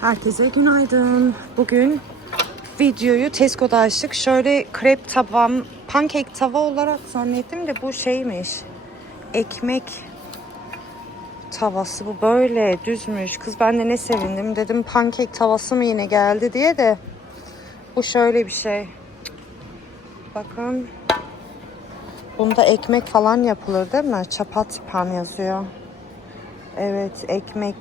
Herkese günaydın. Bugün videoyu Tesco'da açtık. Şöyle krep tavam, pankek tava olarak zannettim de bu şeymiş. Ekmek tavası bu böyle düzmüş. Kız ben de ne sevindim. Dedim pankek tavası mı yine geldi diye de bu şöyle bir şey. Bakın. Bunda ekmek falan yapılır değil mi? Çapati pan yazıyor. Evet ekmek.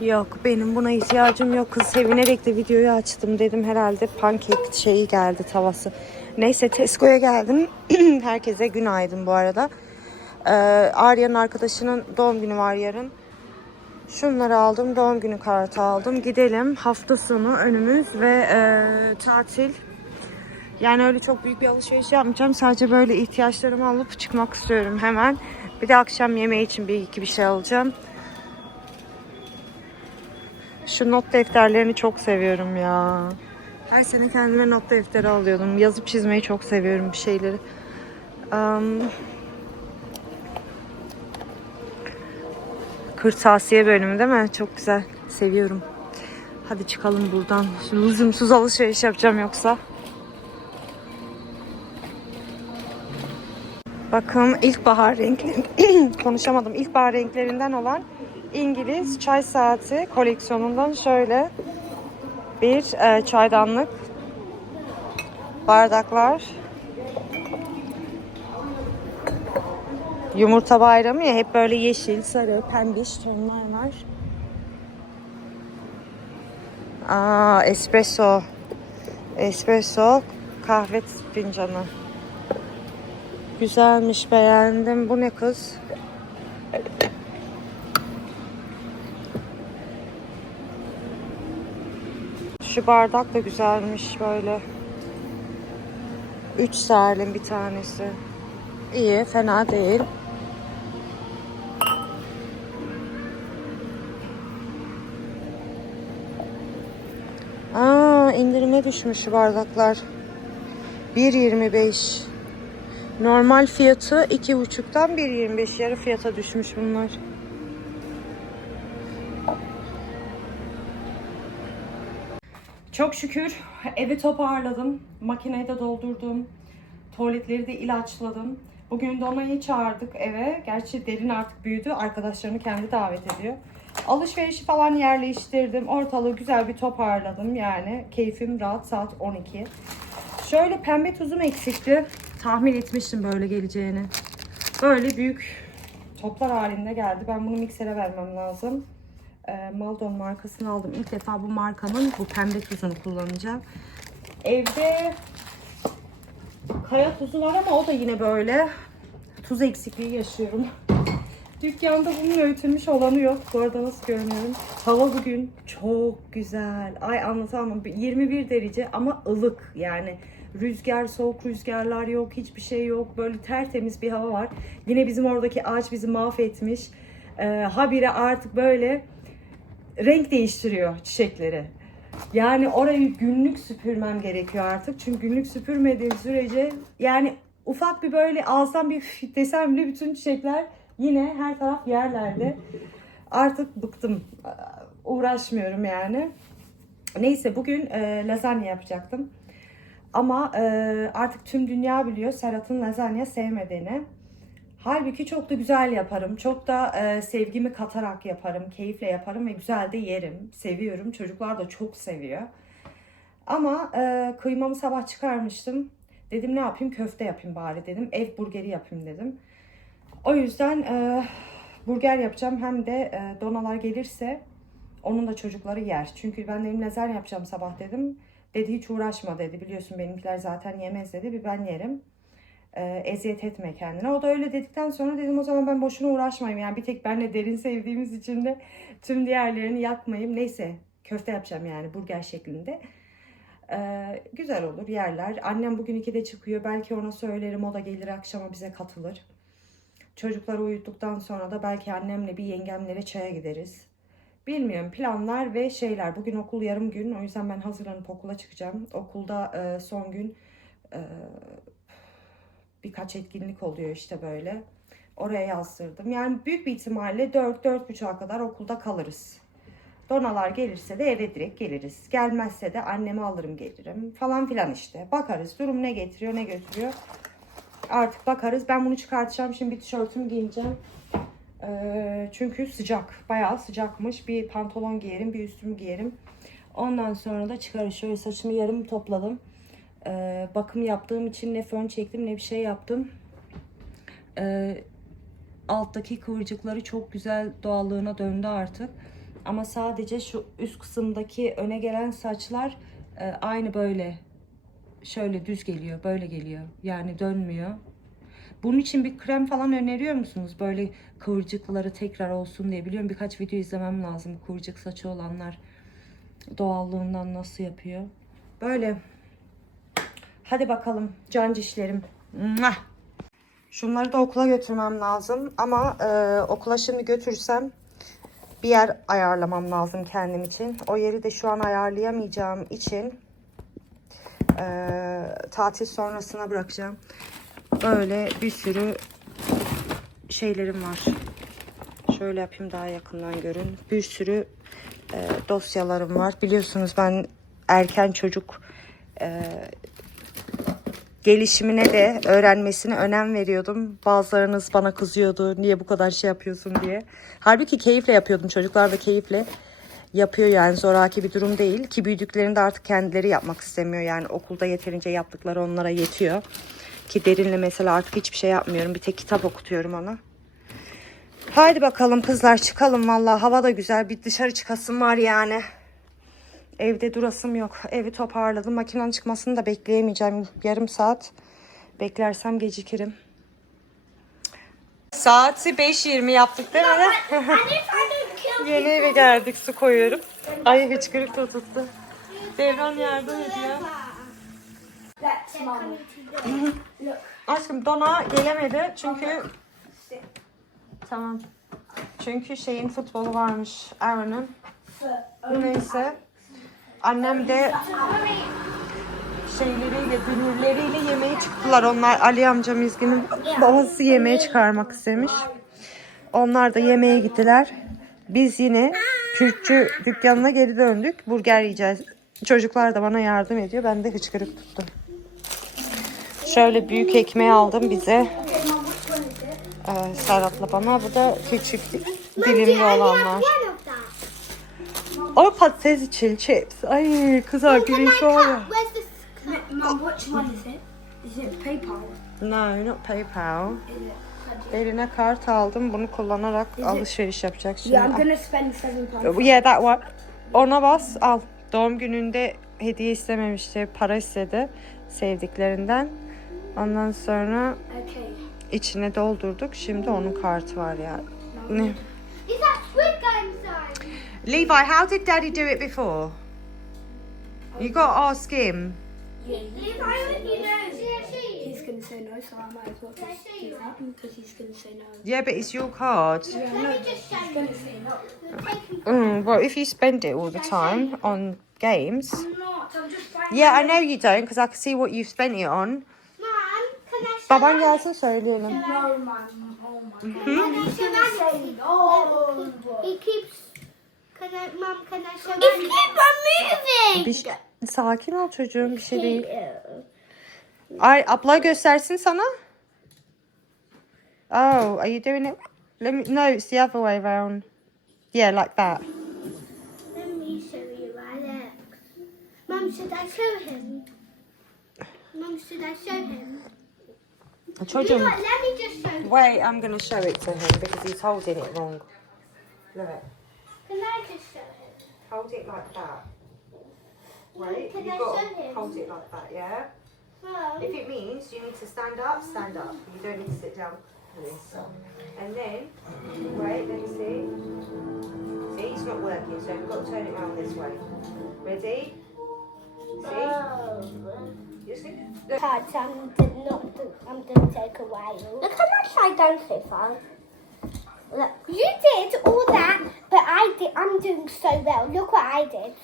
Yok benim buna ihtiyacım yok. Kız sevinerek de videoyu açtım. Dedim herhalde pankek şeyi geldi tavası. Neyse Tesco'ya geldim. Herkese günaydın bu arada. Ee, Arya'nın arkadaşının doğum günü var yarın. Şunları aldım. Doğum günü kartı aldım. Gidelim. Hafta sonu önümüz ve e, tatil. Yani öyle çok büyük bir alışveriş yapmayacağım. Sadece böyle ihtiyaçlarımı alıp çıkmak istiyorum hemen. Bir de akşam yemeği için bir iki bir şey alacağım. Şu not defterlerini çok seviyorum ya. Her sene kendime not defteri alıyordum. Yazıp çizmeyi çok seviyorum bir şeyleri. Am, kırtasiye bölümü değil mi? Çok güzel. Seviyorum. Hadi çıkalım buradan. Şimdi lüzumsuz alışveriş yapacağım yoksa. Bakın ilkbahar renkleri konuşamadım. İlkbahar renklerinden olan İngiliz çay saati koleksiyonundan şöyle bir e, çaydanlık bardaklar yumurta bayramı ya hep böyle yeşil, sarı, pembiş tonlar var. Aa, espresso. Espresso kahve fincanı. Güzelmiş beğendim. Bu ne kız? Şu bardak da güzelmiş böyle. 3 sterlin bir tanesi. İyi, fena değil. Aa, indirime düşmüş şu bardaklar. 1.25. Normal fiyatı 2.5'tan 1.25 yarı fiyata düşmüş bunlar. Çok şükür evi toparladım. Makineyi de doldurdum. Tuvaletleri de ilaçladım. Bugün Dona'yı çağırdık eve. Gerçi derin artık büyüdü. Arkadaşlarını kendi davet ediyor. Alışverişi falan yerleştirdim. Ortalığı güzel bir toparladım yani. Keyfim rahat saat 12. Şöyle pembe tuzum eksikti. Tahmin etmiştim böyle geleceğini. Böyle büyük toplar halinde geldi. Ben bunu miksere vermem lazım. E, Maldon markasını aldım. İlk defa bu markanın bu pembe tuzunu kullanacağım. Evde kaya tuzu var ama o da yine böyle tuz eksikliği yaşıyorum. Dükkanda bunun öğütülmüş olanı yok. Bu arada nasıl görünüyorum? Hava bugün çok güzel. Ay anlatamam. 21 derece ama ılık yani. Rüzgar, soğuk rüzgarlar yok. Hiçbir şey yok. Böyle tertemiz bir hava var. Yine bizim oradaki ağaç bizi mahvetmiş. Ee, habire artık böyle renk değiştiriyor çiçekleri. Yani orayı günlük süpürmem gerekiyor artık. Çünkü günlük süpürmediğim sürece yani ufak bir böyle alsam bir desem bile bütün çiçekler yine her taraf yerlerde. Artık bıktım. Uğraşmıyorum yani. Neyse bugün e, lazanya yapacaktım. Ama e, artık tüm dünya biliyor Serhat'ın lazanya sevmediğini. Halbuki çok da güzel yaparım. Çok da e, sevgimi katarak yaparım. Keyifle yaparım ve güzel de yerim. Seviyorum. Çocuklar da çok seviyor. Ama e, kıymamı sabah çıkarmıştım. Dedim ne yapayım? Köfte yapayım bari dedim. Ev burgeri yapayım dedim. O yüzden e, burger yapacağım. Hem de e, donalar gelirse onun da çocukları yer. Çünkü ben dedim lazer yapacağım sabah dedim. Dedi hiç uğraşma dedi. Biliyorsun benimkiler zaten yemez dedi. Bir ben yerim e, eziyet etme kendine. O da öyle dedikten sonra dedim o zaman ben boşuna uğraşmayayım. Yani bir tek benle derin sevdiğimiz için de tüm diğerlerini yakmayayım. Neyse köfte yapacağım yani burger şeklinde. E, güzel olur yerler. Annem bugün ikide çıkıyor. Belki ona söylerim o da gelir akşama bize katılır. Çocukları uyuttuktan sonra da belki annemle bir yengemlere çaya gideriz. Bilmiyorum planlar ve şeyler. Bugün okul yarım gün. O yüzden ben hazırlanıp okula çıkacağım. Okulda e, son gün e, birkaç etkinlik oluyor işte böyle. Oraya yazdırdım. Yani büyük bir ihtimalle 4-4.30'a kadar okulda kalırız. Donalar gelirse de eve direkt geliriz. Gelmezse de annemi alırım gelirim falan filan işte. Bakarız durum ne getiriyor ne götürüyor. Artık bakarız. Ben bunu çıkartacağım. Şimdi bir tişörtümü giyeceğim. Ee, çünkü sıcak. Bayağı sıcakmış. Bir pantolon giyerim, bir üstümü giyerim. Ondan sonra da çıkarız. Şöyle saçımı yarım topladım. Ee, bakım yaptığım için ne fön çektim ne bir şey yaptım. Ee, alttaki kıvırcıkları çok güzel doğallığına döndü artık. Ama sadece şu üst kısımdaki öne gelen saçlar e, aynı böyle şöyle düz geliyor, böyle geliyor. Yani dönmüyor. Bunun için bir krem falan öneriyor musunuz? Böyle kıvırcıkları tekrar olsun diye. Biliyorum birkaç video izlemem lazım. Kıvırcık saçı olanlar doğallığından nasıl yapıyor. Böyle. Hadi bakalım can cişlerim. Şunları da okula götürmem lazım. Ama e, okula şimdi götürsem bir yer ayarlamam lazım kendim için. O yeri de şu an ayarlayamayacağım için e, tatil sonrasına bırakacağım. Böyle bir sürü şeylerim var. Şöyle yapayım daha yakından görün. Bir sürü e, dosyalarım var. Biliyorsunuz ben erken çocuk e, gelişimine de öğrenmesine önem veriyordum. Bazılarınız bana kızıyordu. Niye bu kadar şey yapıyorsun diye. Halbuki keyifle yapıyordum. Çocuklar da keyifle yapıyor yani zoraki bir durum değil. Ki büyüdüklerinde artık kendileri yapmak istemiyor. Yani okulda yeterince yaptıkları onlara yetiyor. Ki derinle mesela artık hiçbir şey yapmıyorum. Bir tek kitap okutuyorum ona. Haydi bakalım kızlar çıkalım vallahi hava da güzel. Bir dışarı çıkasım var yani. Evde durasım yok. Evi toparladım. Makinenin çıkmasını da bekleyemeyeceğim. Yarım saat beklersem gecikirim. Saati 5.20 yaptık değil mi? Yeni eve geldik. Su koyuyorum. Ay hıçkırık da tuttu. Devran yardım ediyor. Aşkım Dona gelemedi çünkü tamam. Çünkü şeyin futbolu varmış Aaron'ın. Neyse. Annem de şeyleriyle, dünürleriyle yemeğe çıktılar. Onlar Ali amca Mizgin'in babası yemeğe çıkarmak istemiş. Onlar da yemeğe gittiler. Biz yine Kürtçü dükkanına geri döndük. Burger yiyeceğiz. Çocuklar da bana yardım ediyor. Ben de hıçkırık tuttum. Şöyle büyük ekmeği aldım bize. Ee, Serhat'la bana. Bu da küçük dilimli olanlar. O patates için chips. Ay kızar güneş var ya. Where's this? Mum, which one is it? Is it PayPal? No, not PayPal. İt? Eline kart aldım. Bunu kullanarak alışveriş yapacak şimdi. Yeah, I'm gonna spend seven pounds. Yeah, that one. Ona bas, al. Doğum gününde hediye istememişti. Para istedi sevdiklerinden. Ondan sonra Okay. içine doldurduk. Şimdi onun kartı var yani. Ne? Is that Squid Game zone? Levi, how did Daddy do it before? You got to ask him. Yeah. If I only know. He's gonna say no, so I might as well just do that because he's gonna say no. Yeah, but it's your card. Yeah, no. He's gonna say no. Mm, well, if you spend it all the time on games. I'm not. I'm just. Yeah, I know you don't because I can see what you've spent it on. Mum, can I say Baban gelsin söyleyelim. No, mum. Oh my god. Can I say no? He keeps. Can I, Mum? Can I show? It's keep on moving. Bir, ş- sakin ol çocuğum bir şey değil. Ay abla göstersin sana. Oh, are you doing it? Let me. No, it's the other way round. Yeah, like that. Let me show you, Alex. Mum, should I show him? Mum, should I show him? You know Çocuğum. what? Let me just show. him. Wait, I'm gonna show it to him because he's holding it wrong. Look, Can I just show him? hold it like that. Right, Can you've I got show to him? hold it like that, yeah. Mum. If it means you need to stand up, stand up. You don't need to sit down. And then, wait, let me see. See, it's not working, so we've got to turn it around this way. Ready? See? You see? Look. Cards, I'm d- not. I'm gonna take a while. Look how much I done so far. Look, you did all that, but I did. I'm doing so well. Look what I did.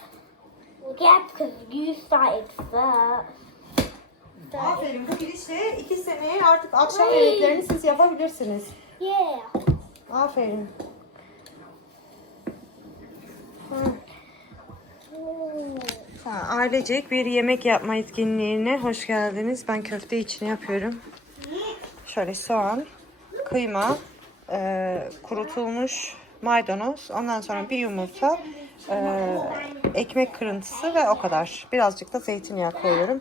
Yeah, because you started first. Aferin. Bu gidişle iki seneye artık akşam yemeklerini siz yapabilirsiniz. Yeah. Aferin. Ha, ailecek bir yemek yapma etkinliğine hoş geldiniz. Ben köfte içini yapıyorum. Şöyle soğan, kıyma, e, kurutulmuş maydanoz, ondan sonra bir yumurta, e, ekmek kırıntısı ve o kadar. Birazcık da zeytinyağı koyuyorum.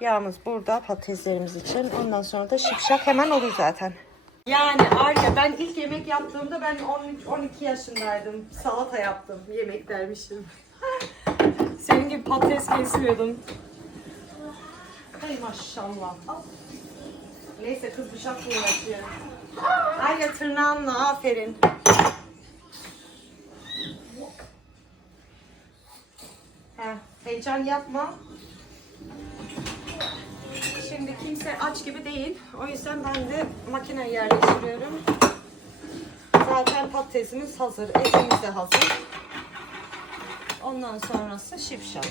Yağımız burada patateslerimiz için. Ondan sonra da şipşak hemen olur zaten. Yani Arya ben ilk yemek yaptığımda ben 13-12 yaşındaydım. Salata yaptım. Yemek dermişim. Senin gibi patates kesmiyordum. Hay maşallah. Al. Neyse kız bıçakla uğraşıyor. Arya tırnağınla aferin. Heyecan yapma. Şimdi kimse aç gibi değil. O yüzden ben de makineye yerleştiriyorum. Zaten patatesimiz hazır, etimiz de hazır. Ondan sonrası şipşak.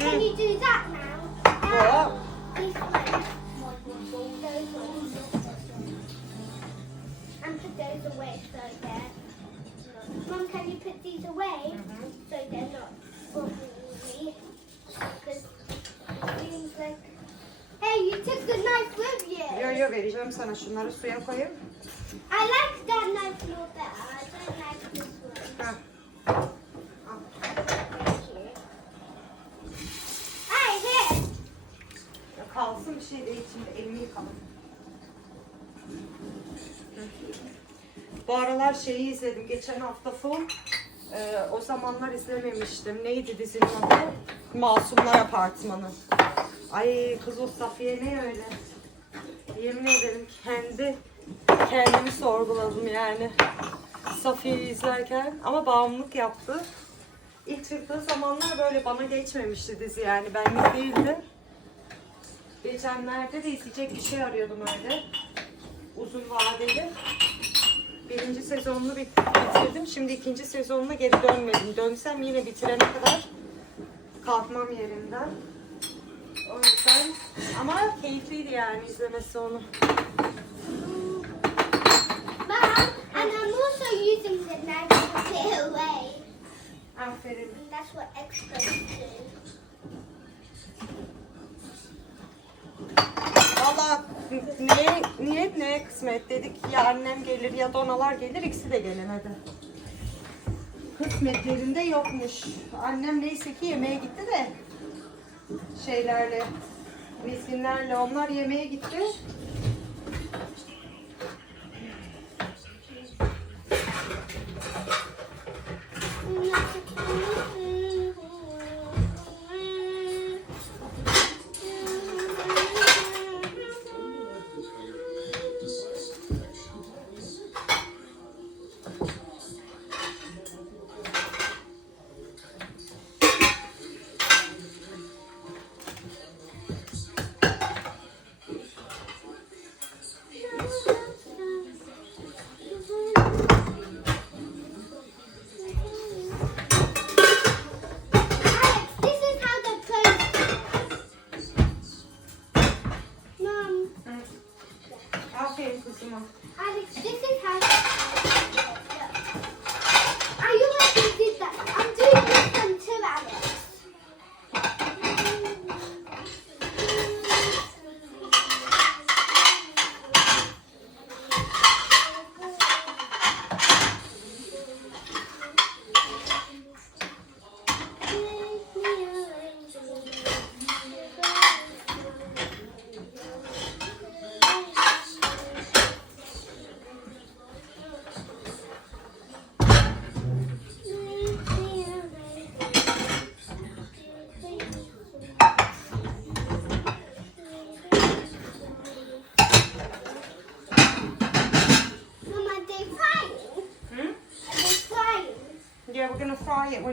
Mom, those away so they're. Mum, can you put these away so they're not bothering me? Because it seems like. Hey, you took the knife with you. yo yo vereceğim sana şunları suya koyayım. I like that knife more better. I don't like this one. Here. Ya kalsın bir şey değil şimdi elimi yıkamam. Bu aralar şeyi izledim geçen hafta full. Ee, o zamanlar izlememiştim. Neydi dizinin adı? Masumlar Apartmanı. Ay kız o Safiye ne öyle? Yemin ederim kendi kendimi sorguladım yani. Safiye'yi izlerken ama bağımlılık yaptı. İlk çıktığı zamanlar böyle bana geçmemişti dizi yani benlik değildi. Geçenlerde de izleyecek bir şey arıyordum öyle. Uzun vadeli. Birinci sezonunu bit- bitirdim. Şimdi ikinci sezonuna geri dönmedim. Dönsem yine bitirene kadar kalkmam yerimden. O yüzden ama keyifliydi yani izlemesi onu. Mom, and I'm also using the knife to away. Aferin. And that's what experts do. Valla neye, niyet neye kısmet dedik. Ya annem gelir ya donalar gelir ikisi de gelemedi. Kısmetlerinde yokmuş. Annem neyse ki yemeğe gitti de şeylerle miskinlerle onlar yemeğe gitti.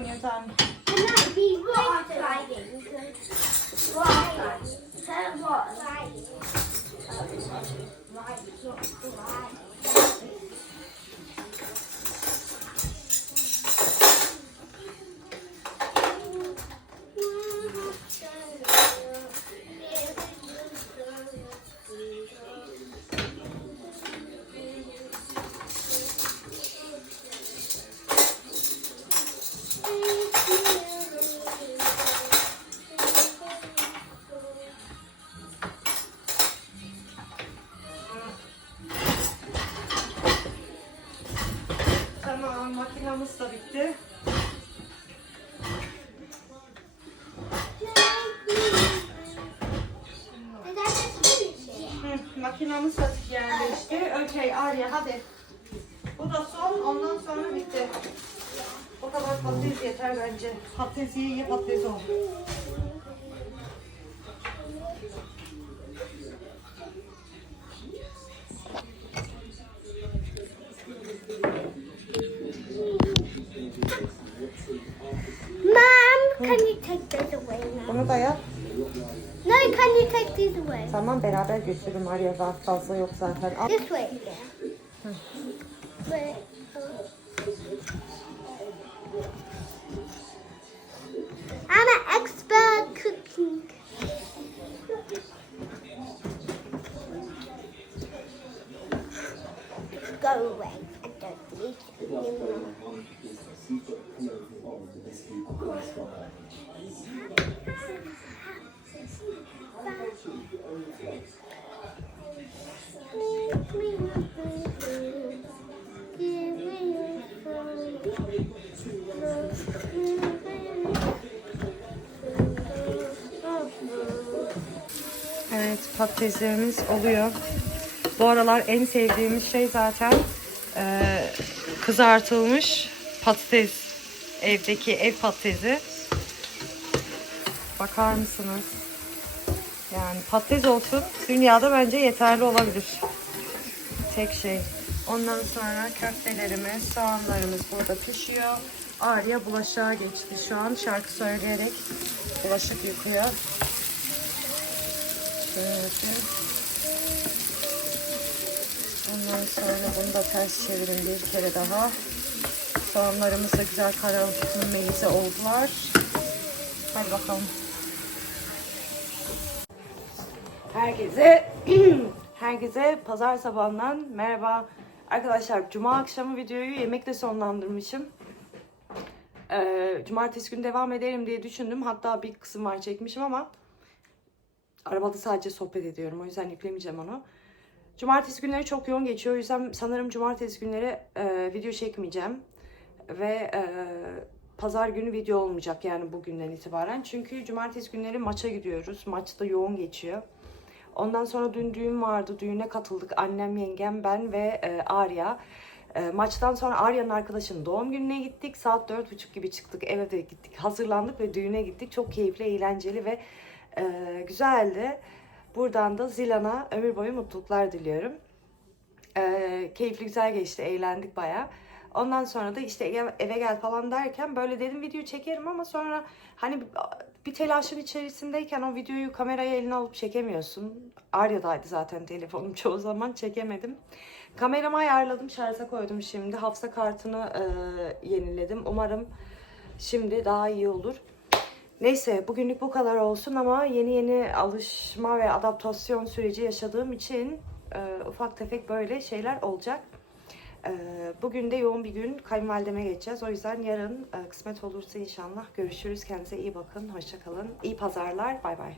Gonna fry it makinamız da yerleşti. Okey Arya hadi. Bu da son ondan sonra bitti. O kadar patates yeter bence. Patates ye ye patates ol. Mom, can you take this away now? Bunu da yap. Can you take these away? Tamam beraber götürürüm Arya daha fazla yok zaten. Al. This way. Wait. I'm an expert cooking. Go away. I don't need you anymore. Evet patateslerimiz oluyor. Bu aralar en sevdiğimiz şey zaten e, kızartılmış patates. Evdeki ev patatesi. Bakar mısınız? Yani patates olsun dünyada bence yeterli olabilir. Tek şey. Ondan sonra köftelerimiz, soğanlarımız burada pişiyor. Arya bulaşığa geçti şu an şarkı söyleyerek bulaşık yıkıyor. Şöyle. Ondan sonra bunu da ters çevirin bir kere daha. Soğanlarımız da güzel karamelize oldular. Hadi bakalım. Herkese herkese pazar sabahından merhaba. Arkadaşlar cuma akşamı videoyu yemekle sonlandırmışım. Ee, cumartesi günü devam ederim diye düşündüm. Hatta bir kısım var çekmişim ama arabada sadece sohbet ediyorum. O yüzden yüklemeyeceğim onu. Cumartesi günleri çok yoğun geçiyor. O yüzden sanırım cumartesi günleri e, video çekmeyeceğim. Ve e, pazar günü video olmayacak yani bugünden itibaren. Çünkü cumartesi günleri maça gidiyoruz. Maçta yoğun geçiyor. Ondan sonra dün düğün vardı. Düğüne katıldık. Annem, yengem, ben ve e, Arya. E, maçtan sonra Arya'nın arkadaşının doğum gününe gittik. Saat dört buçuk gibi çıktık. Eve de gittik. Hazırlandık ve düğüne gittik. Çok keyifli, eğlenceli ve e, güzeldi. Buradan da Zilan'a ömür boyu mutluluklar diliyorum. E, keyifli, güzel geçti. Eğlendik bayağı. Ondan sonra da işte eve, gel falan derken böyle dedim video çekerim ama sonra hani bir telaşın içerisindeyken o videoyu kameraya eline alıp çekemiyorsun. Arya'daydı zaten telefonum çoğu zaman çekemedim. Kameramı ayarladım şarja koydum şimdi. Hafıza kartını e, yeniledim. Umarım şimdi daha iyi olur. Neyse bugünlük bu kadar olsun ama yeni yeni alışma ve adaptasyon süreci yaşadığım için e, ufak tefek böyle şeyler olacak. E, bugün de yoğun bir gün kayınvalideme geçeceğiz. O yüzden yarın e, kısmet olursa inşallah görüşürüz. Kendinize iyi bakın. Hoşçakalın. İyi pazarlar. Bay bay.